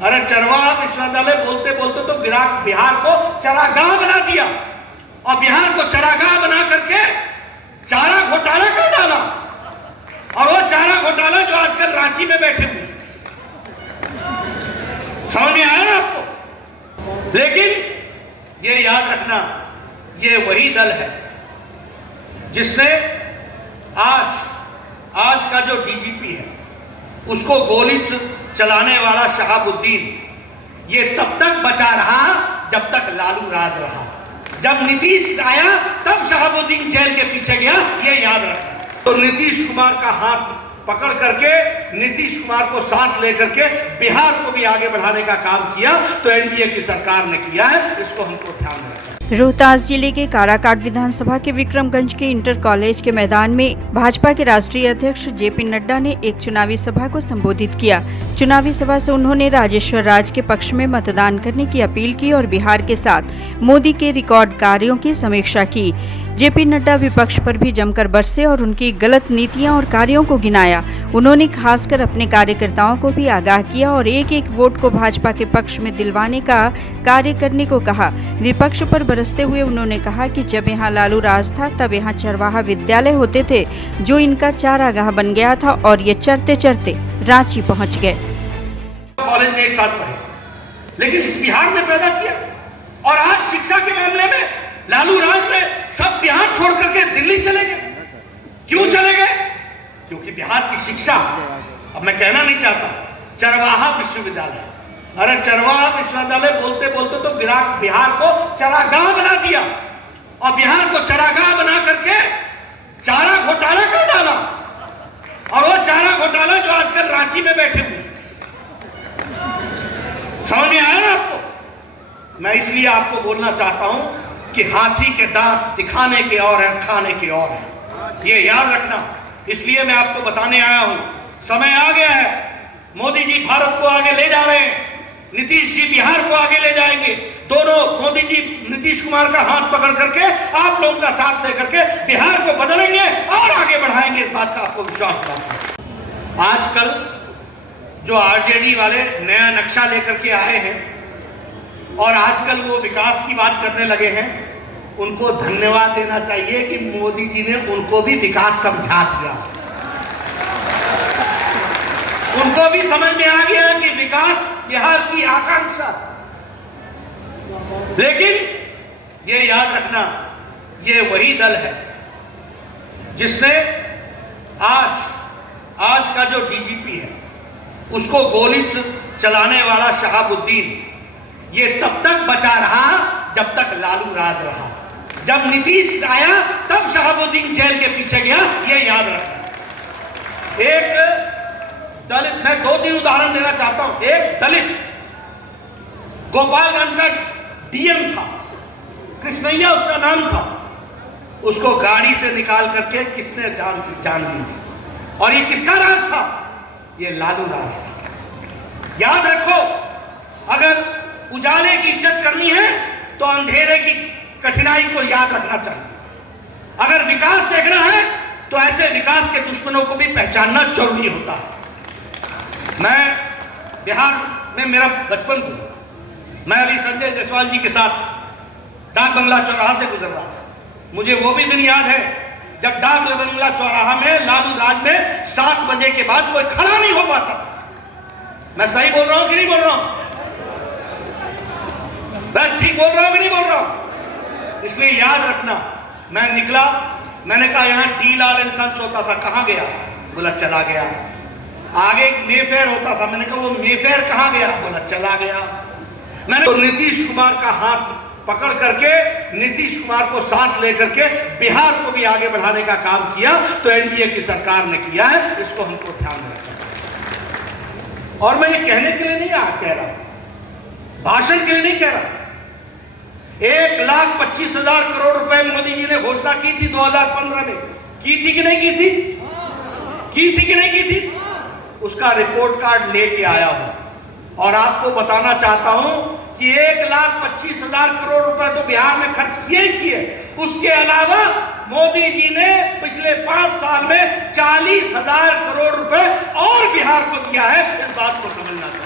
अरे चरवाहा विश्वविद्यालय बोलते बोलते तो बिहार को चरागाह बना दिया, और बिहार को चरागाह बना करके चारा घोटाला कर डाला। और वो चारा घोटाला जो आजकल रांची में बैठे हुए, समझ में आया ना आपको? लेकिन ये याद रखना, ये वही दल है जिसने आज का जो डीजीपी है उसको गोली चलाने वाला शहाबुद्दीन, ये तब तक बचा रहा जब तक लालू राज रहा। जब नीतीश आया तब शहाबुद्दीन जेल के पीछे गया, ये याद रखना। तो नीतीश कुमार का हाथ पकड़ करके, नीतीश कुमार को साथ लेकर के बिहार को भी आगे बढ़ाने का काम किया, तो एनडीए की सरकार ने किया है, इसको हमको ध्यान में रखना। रोहतास जिले के काराकाट विधानसभा के विक्रमगंज के इंटर कॉलेज के मैदान में भाजपा के राष्ट्रीय अध्यक्ष जेपी नड्डा ने एक चुनावी सभा को संबोधित किया। चुनावी सभा से उन्होंने राजेश्वर राज के पक्ष में मतदान करने की अपील की और बिहार के साथ मोदी के रिकॉर्ड कार्यों की समीक्षा की। जेपी नड्डा विपक्ष पर भी जमकर बरसे और उनकी गलत नीतियां और कार्यों को गिनाया। उन्होंने खासकर अपने कार्यकर्ताओं को भी आगाह किया और एक एक वोट को भाजपा के पक्ष में दिलवाने का कार्य करने को कहा। विपक्ष पर बरसते हुए उन्होंने कहा कि जब यहाँ लालू राज था तब यहाँ चरवाहा विद्यालय होते थे, जो इनका चारागाह बन गया था और ये चरते चरते रांची पहुँच गए। कॉलेज में एक साथ पढ़े, लेकिन इस बिहार में पैदा किया, और आज शिक्षा के मामले में लालू राज में सब बिहार छोड़ करके दिल्ली चले गए। क्यों चले गए? क्योंकि बिहार की शिक्षा, अब मैं कहना नहीं चाहता, चरवाहा विश्वविद्यालय, अरे चरवाहा विश्वविद्यालय बोलते बोलते तो बिहार को चरागाह बना दिया, और बिहार को चरागाह बना करके चारा घोटाला कर डाला। और वो चारा घोटाला जो आजकल रांची में बैठे हुए, समझ में आया ना आपको? मैं इसलिए आपको बोलना चाहता हूं कि हाथी के दांत दिखाने के और है, खाने के और है, ये याद रखना। इसलिए मैं आपको बताने आया हूं, समय आ गया है, मोदी जी भारत को आगे ले जा रहे हैं, नीतीश जी बिहार को आगे ले जाएंगे। दोनों, मोदी जी नीतीश कुमार का हाथ पकड़ करके आप लोगों का साथ लेकर के बिहार को बदलेंगे और आगे बढ़ाएंगे, इस बात का आपको विश्वास दिलाता। आजकल जो आरजेडी वाले नया नक्शा लेकर के आए हैं और आजकल वो विकास की बात करने लगे हैं, उनको धन्यवाद देना चाहिए कि मोदी जी ने उनको भी विकास समझा दिया। उनको भी समझ में आ गया कि विकास बिहार की आकांक्षा। लेकिन ये याद रखना, ये वही दल है जिसने आज का जो डीजीपी है उसको गोली चलाने वाला शहाबुद्दीन, ये तब तक बचा रहा जब तक लालू राज रहा। जब नीतीश आया तब शहाबुद्दीन जेल के पीछे गया, ये याद रखना। एक दलित, मैं 2-3 उदाहरण देना चाहता हूं। एक दलित गोपालगंज का डीएम था, कृष्णैया उसका नाम था, उसको गाड़ी से निकाल करके किसने जान ली थी, और ये किसका राज था? ये लालू राज था। याद रखो, अगर उजाले की इज्जत करनी है तो अंधेरे की कठिनाई को याद रखना चाहिए। अगर विकास देखना है तो ऐसे विकास के दुश्मनों को भी पहचानना जरूरी होता है। मैं बिहार में, मेरा बचपन गुजरा, मैं अभी संजय जायसवाल जी के साथ डाक बंगला चौराहा से गुजर रहा था। मुझे वो भी दिन याद है जब डाक बंगला चौराहा में लालू राज में 7 बजे के बाद कोई खड़ा नहीं हो पाता था। मैं सही बोल रहा हूं कि नहीं बोल रहा हूं? मैं ठीक बोल रहा हूं कि नहीं बोल रहा हूं? इसलिए याद रखना, मैं निकला, मैंने कहा यहाँ टी लाल एंड सन्स होता था, कहाँ गया? बोला चला गया। आगे मेफेयर होता था, मैंने कहा वो मेफेयर कहाँ गया? बोला चला गया। मैंने तो नीतीश कुमार का हाथ पकड़ करके, नीतीश कुमार को साथ लेकर के बिहार को भी आगे बढ़ाने का काम किया, तो एनडीए की सरकार ने किया है, इसको हमको ध्यान में रखना। और मैं ये कहने के लिए नहीं कह रहा, भाषण के लिए नहीं कह रहा। 1,25,000 करोड़ रुपए मोदी जी ने घोषणा की थी 2015 में, की थी कि नहीं की थी? की थी कि नहीं की थी? उसका रिपोर्ट कार्ड लेके आया हूं और आपको बताना चाहता हूं कि 1,25,000 करोड़ रुपए तो बिहार में खर्च किए ही किए। उसके अलावा मोदी जी ने पिछले 5 साल में 40,000 करोड़ रुपए और बिहार को दिया है, इस बात को समझना चाहिए।